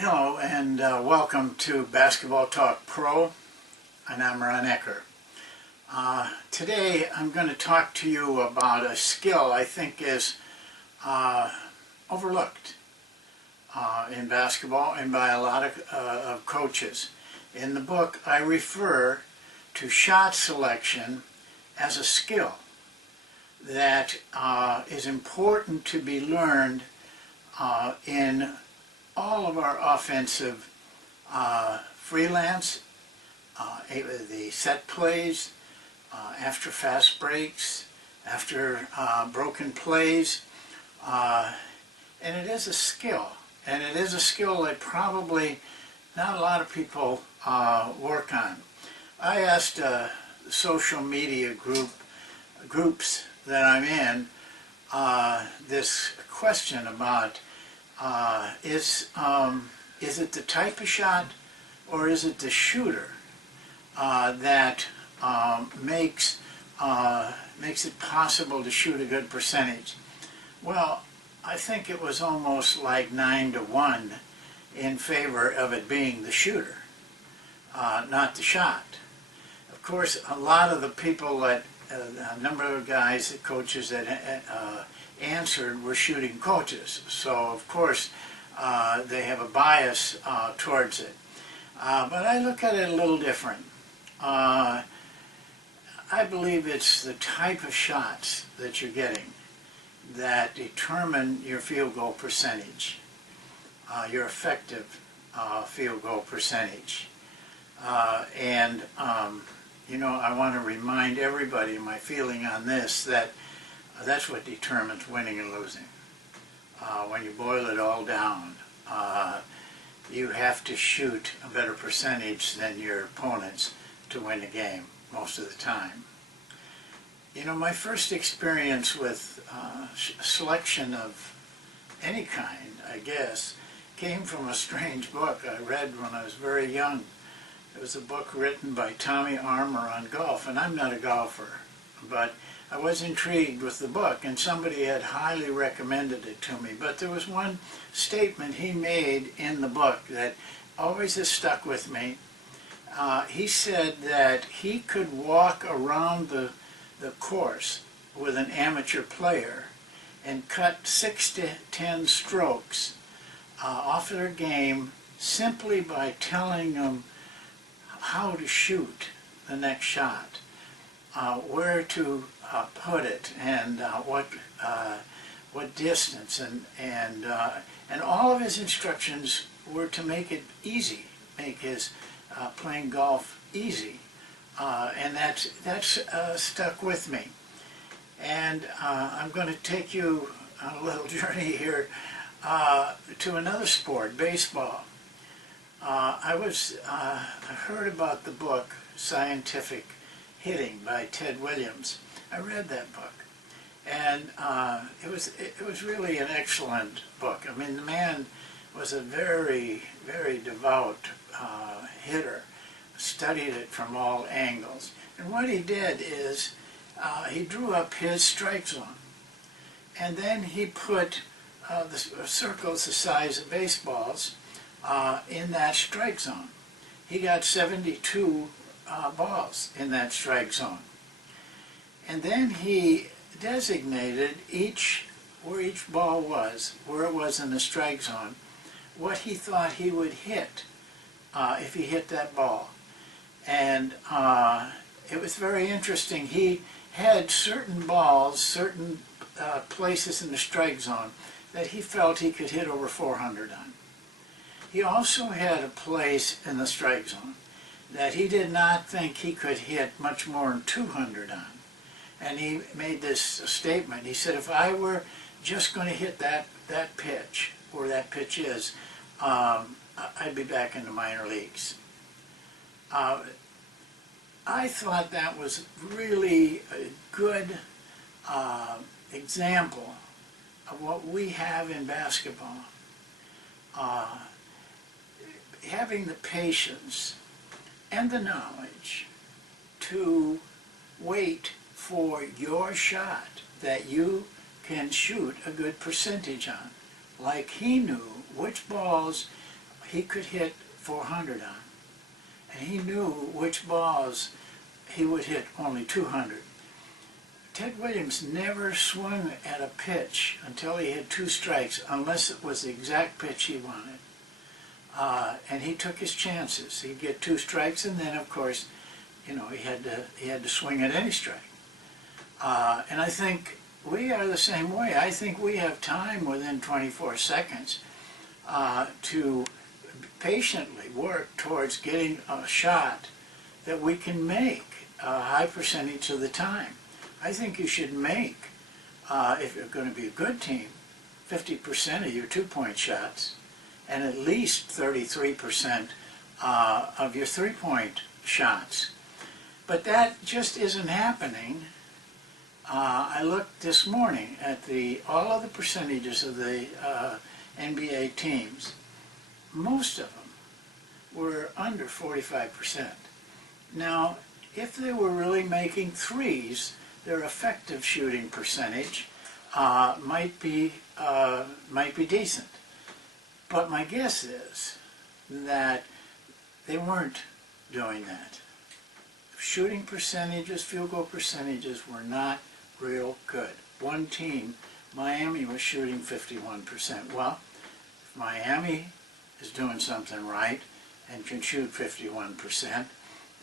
Hello and welcome to Basketball Talk Pro, and I'm Ekker. Today I'm going to talk to you about a skill I think is overlooked in basketball and by a lot of coaches. In the book I refer to shot selection as a skill that is important to be learned in all of our offensive freelance, the set plays, after fast breaks, after broken plays, and it is a skill. And it is a skill that probably not a lot of people work on. I asked social media groups that I'm in this question about is it the type of shot or is it the shooter that makes it possible to shoot a good percentage? Well, I think it was almost like 9-1 in favor of it being the shooter, not the shot. Of course, a lot of the people that a number of guys, coaches that answered were shooting coaches, so of course they have a bias towards it. But I look at it a little different. I believe it's the type of shots that you're getting that determine your field goal percentage, your effective field goal percentage. I want to remind everybody my feeling on this, that that's what determines winning and losing. When you boil it all down, you have to shoot a better percentage than your opponents to win a game most of the time. You know, my first experience with selection of any kind, I guess, came from a strange book I read when I was very young. It was a book written by Tommy Armour on golf, and I'm not a golfer, but I was intrigued with the book, and somebody had highly recommended it to me. But there was one statement he made in the book that always has stuck with me. He said that he could walk around the course with an amateur player and cut 6 to 10 strokes off their game simply by telling them how to shoot the next shot, where to put it, and what distance, and all of his instructions were to make it easy, make his playing golf easy, and that's stuck with me. And I'm going to take you on a little journey here to another sport, baseball. I heard about the book Scientific Hitting by Ted Williams. I read that book, and it was really an excellent book. I mean, the man was a very, very devout hitter, studied it from all angles. And what he did is he drew up his strike zone, and then he put the circles the size of baseballs in that strike zone. He got 72 balls in that strike zone. And then he designated where each ball was, where it was in the strike zone, what he thought he would hit if he hit that ball. And it was very interesting. He had certain balls, certain places in the strike zone that he felt he could hit over 400 on. He also had a place in the strike zone that he did not think he could hit much more than 200 on. And he made this statement. He said, if I were just going to hit that pitch, where that pitch is, I'd be back in the minor leagues. I thought that was really a good example of what we have in basketball. Having the patience and the knowledge to wait for your shot that you can shoot a good percentage on. Like he knew which balls he could hit 400 on. And he knew which balls he would hit only 200. Ted Williams never swung at a pitch until he had 2 strikes, unless it was the exact pitch he wanted. And he took his chances. He'd get 2 strikes, and then, of course, you know, he had to swing at any strike. And I think we are the same way. I think we have time within 24 seconds to patiently work towards getting a shot that we can make a high percentage of the time. I think you should make, if you're going to be a good team, 50% of your 2-point shots and at least 33% of your 3-point shots. But that just isn't happening. I looked this morning at all of the percentages of the NBA teams. Most of them were under 45%. Now, if they were really making threes, their effective shooting percentage might be decent. But my guess is that they weren't doing that. Shooting percentages, field goal percentages were not real good. One team, Miami, was shooting 51%. Well, if Miami is doing something right and can shoot 51%,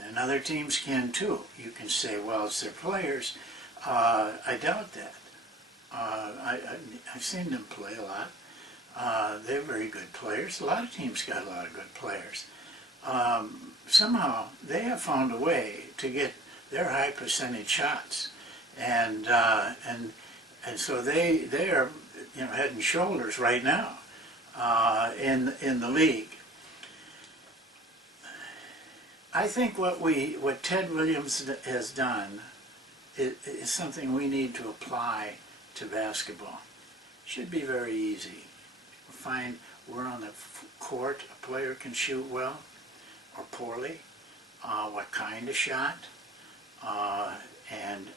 then other teams can too. You can say, well, it's their players. I doubt that. I've seen them play a lot. They're very good players. A lot of teams got a lot of good players. Somehow they have found a way to get their high percentage shots, and so they are, you know, head and shoulders right now in the league. I think what Ted Williams has done is something we need to apply to basketball. It should be very easy. We're on the court, a player can shoot well or poorly, what kind of shot, and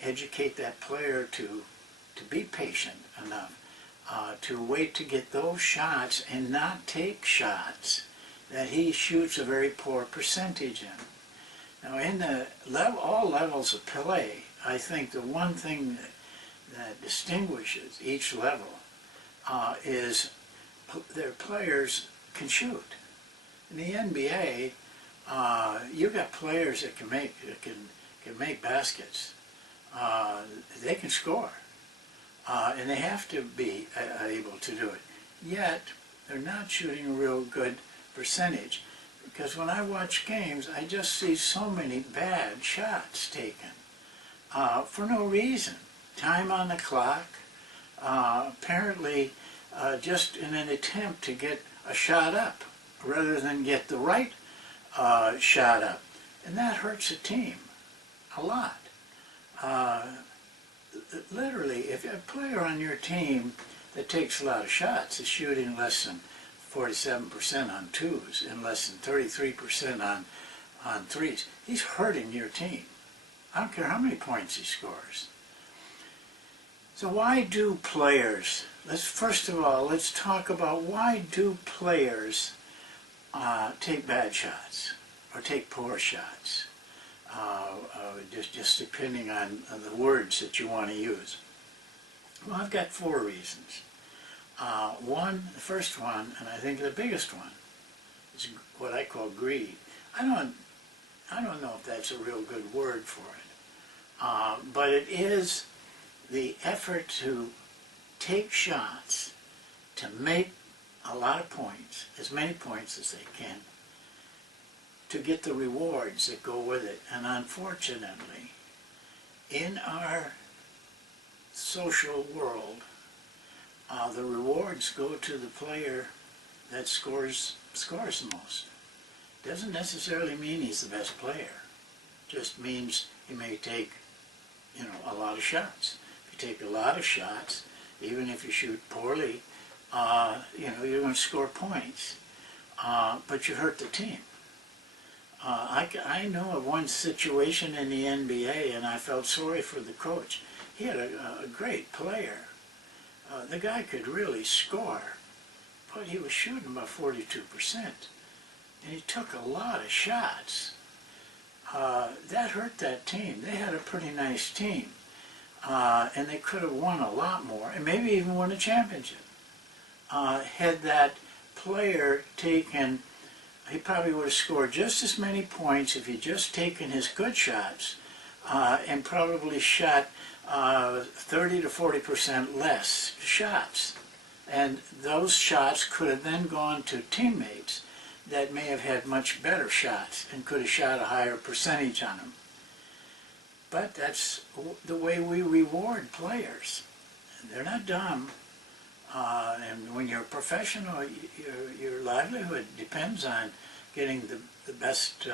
educate that player to be patient enough to wait to get those shots and not take shots that he shoots a very poor percentage in. Now, in all levels of play, I think the one thing that distinguishes each level is their players can shoot. In the NBA, you've got players that can make baskets. They can score, and they have to be able to do it. Yet, they're not shooting a real good percentage, because when I watch games, I just see so many bad shots taken for no reason. Time on the clock, apparently just in an attempt to get a shot up rather than get the right shot up. And that hurts a team a lot. Literally, if you have a player on your team that takes a lot of shots, is shooting less than 47% on twos and less than 33% on threes, he's hurting your team. I don't care how many points he scores. So why do players, first of all, let's talk about why do players take bad shots or take poor shots, just depending on the words that you want to use. Well, I've got 4 reasons. The first one, and I think the biggest one, is what I call greed. I don't know if that's a real good word for it, but it is the effort to take shots to make a lot of points, as many points as they can, to get the rewards that go with it. And unfortunately, in our social world, the rewards go to the player that scores the most. Doesn't necessarily mean he's the best player. Just means he may take, a lot of shots. If you take a lot of shots, even if you shoot poorly, you're going to score points, but you hurt the team. I know of one situation in the NBA, and I felt sorry for the coach. He had a great player. The guy could really score, but he was shooting about 42%. And he took a lot of shots. That hurt that team. They had a pretty nice team. And they could have won a lot more, and maybe even won a championship. Had that player taken, he probably would have scored just as many points if he'd just taken his good shots and probably shot 30 to 40% less shots. And those shots could have then gone to teammates that may have had much better shots and could have shot a higher percentage on them. But that's the way we reward players. They're not dumb. And when you're a professional, your livelihood depends on getting the best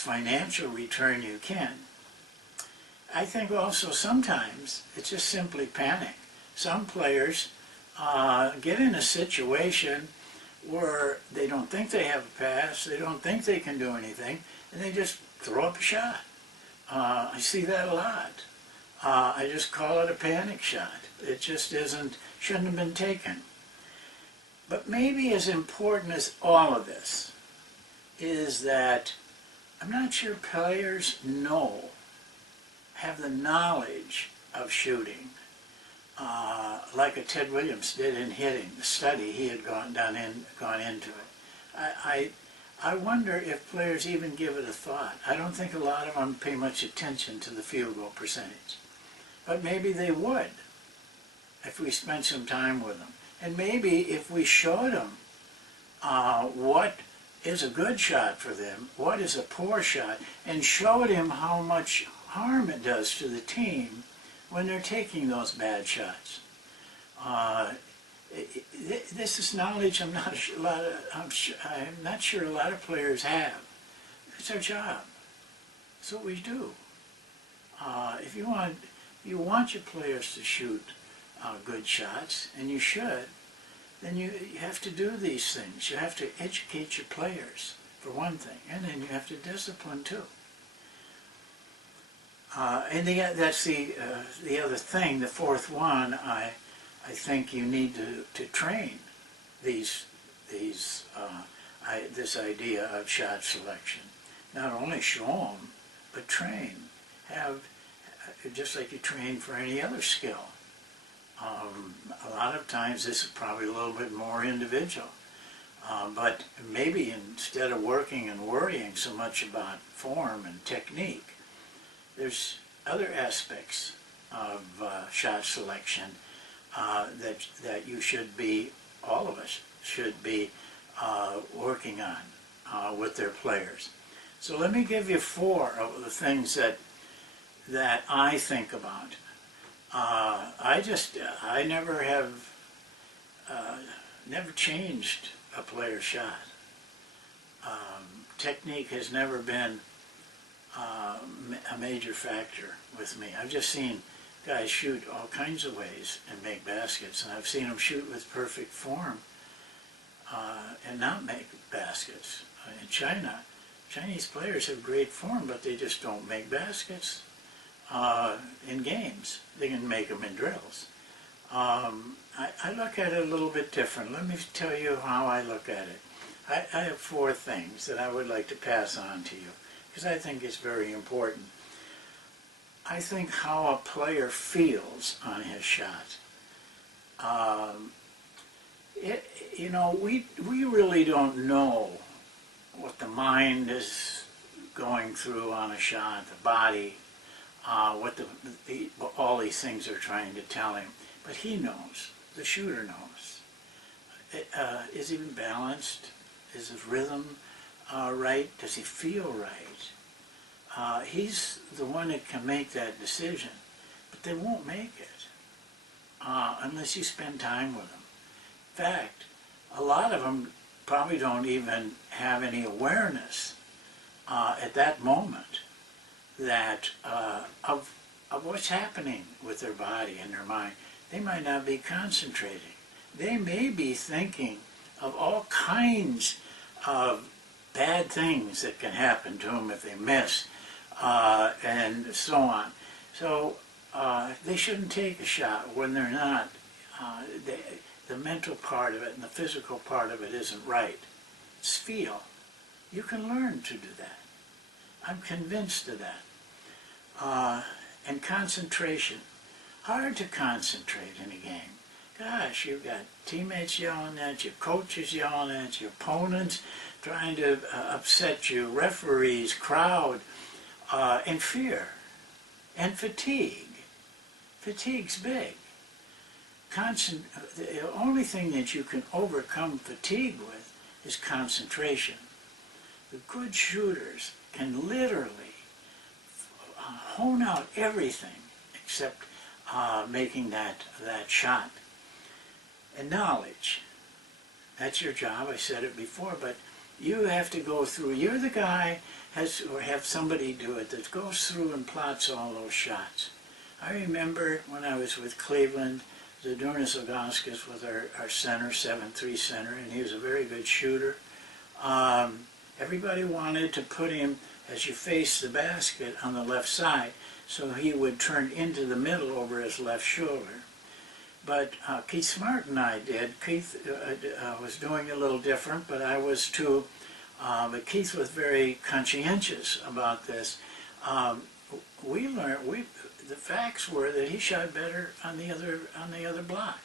financial return you can. I think also sometimes it's just simply panic. Some players get in a situation where they don't think they have a pass, they don't think they can do anything, and they just throw up a shot. I see that a lot. I just call it a panic shot. It just shouldn't have been taken. But maybe as important as all of this is that I'm not sure players have the knowledge of shooting like a Ted Williams did in hitting, the study he had gone into it. I wonder if players even give it a thought. I don't think a lot of them pay much attention to the field goal percentage. But maybe they would if we spent some time with them. And maybe if we showed them what is a good shot for them, what is a poor shot, and showed him how much harm it does to the team when they're taking those bad shots. This is knowledge I'm not sure a lot of players have. It's our job. It's what we do. If you want your players to shoot good shots, and you should, then you have to do these things. You have to educate your players, for one thing, and then you have to discipline too. And that's the other thing, the fourth one. I think you need to train this idea of shot selection. Not only show them, but train. Just like you train for any other skill. A lot of times this is probably a little bit more individual. But maybe instead of working and worrying so much about form and technique, there's other aspects of shot selection that you should be, all of us should be working on with their players. So let me give you 4 of the things that I think about. I never have never changed a player's shot. Technique has never been a major factor with me. I've just seen guys shoot all kinds of ways and make baskets, and I've seen them shoot with perfect form and not make baskets. In China, Chinese players have great form, but they just don't make baskets in games. They can make them in drills. I look at it a little bit different. Let me tell you how I look at it. I have 4 things that I would like to pass on to you, because I think it's very important. I think how a player feels on his shot. We really don't know what the mind is going through on a shot, the body, what all these things are trying to tell him. But he knows. The shooter knows. Is he balanced? Is his rhythm right? Does he feel right? He's the one that can make that decision. But they won't make it unless you spend time with them. In fact, a lot of them probably don't even have any awareness at that moment that of what's happening with their body and their mind. They might not be concentrating. They may be thinking of all kinds of bad things that can happen to them if they miss, and so on. So they shouldn't take a shot when they're not. the mental part of it and the physical part of it isn't right. It's feel. You can learn to do that. I'm convinced of that. And concentration. Hard to concentrate in a game. Gosh, you've got teammates yelling at you, coaches yelling at you, opponents trying to upset you, referees, crowd, and fear, and fatigue. Fatigue's big. The only thing that you can overcome fatigue with is concentration. The good shooters can literally hone out everything except making that shot. And knowledge. That's your job. I said it before, but you have to go through. You're the guy or have somebody do it that goes through and plots all those shots. I remember when I was with Cleveland, Zadurnis Ilgauskas was our center, 7'3" center, and he was a very good shooter. Everybody wanted to put him as you face the basket on the left side, so he would turn into the middle over his left shoulder. But Keith Smart and I did. Keith was doing a little different, but I was too. But Keith was very conscientious about this. We learned. The facts were that he shot better on the other block.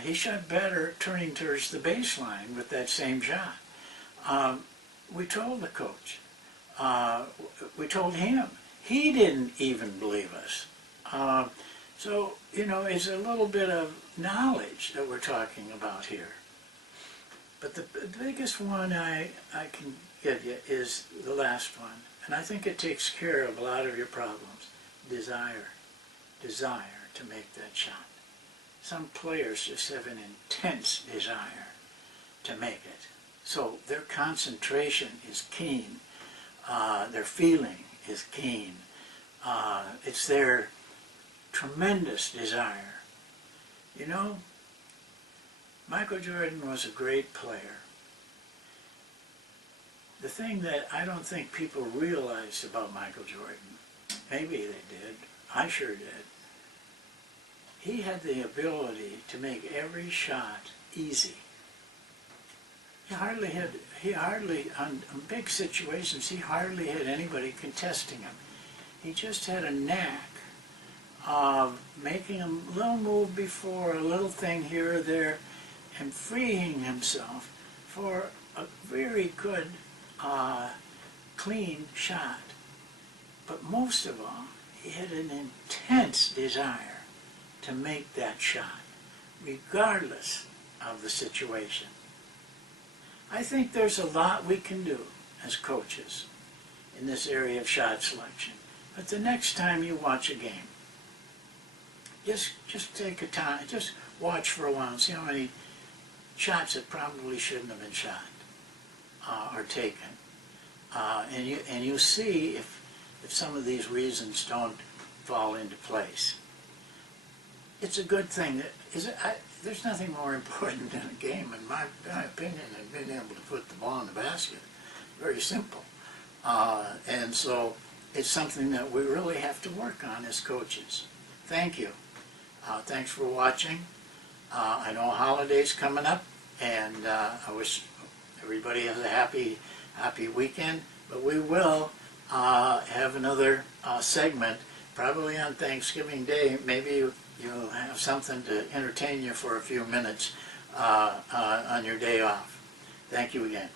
He shot better turning towards the baseline with that same shot. We told the coach. We told him. He didn't even believe us. So, it's a little bit of knowledge that we're talking about here. But the biggest one I can give you is the last one. And I think it takes care of a lot of your problems. Desire. Desire to make that shot. Some players just have an intense desire to make it. So their concentration is keen. Their feeling is keen. It's their tremendous desire. Michael Jordan was a great player. The thing that I don't think people realized about Michael Jordan, maybe they did, I sure did, he had the ability to make every shot easy. He hardly, on big situations, he hardly had anybody contesting him. He just had a knack of making a little move before, a little thing here or there, and freeing himself for a very good, clean shot. But most of all, he had an intense desire to make that shot, regardless of the situation. I think there's a lot we can do as coaches in this area of shot selection. But the next time you watch a game, just take a time, just watch for a while and see how many shots that probably shouldn't have been shot are taken. And you see if some of these reasons don't fall into place. It's a good thing. There's nothing more important in a game, in my opinion, than being able to put the ball in the basket. Very simple. And so it's something that we really have to work on as coaches. Thank you. Thanks for watching. I know a holiday's coming up, and I wish everybody has a happy weekend. But we will have another segment, probably on Thanksgiving Day. Maybe you'll have something to entertain you for a few minutes on your day off. Thank you again.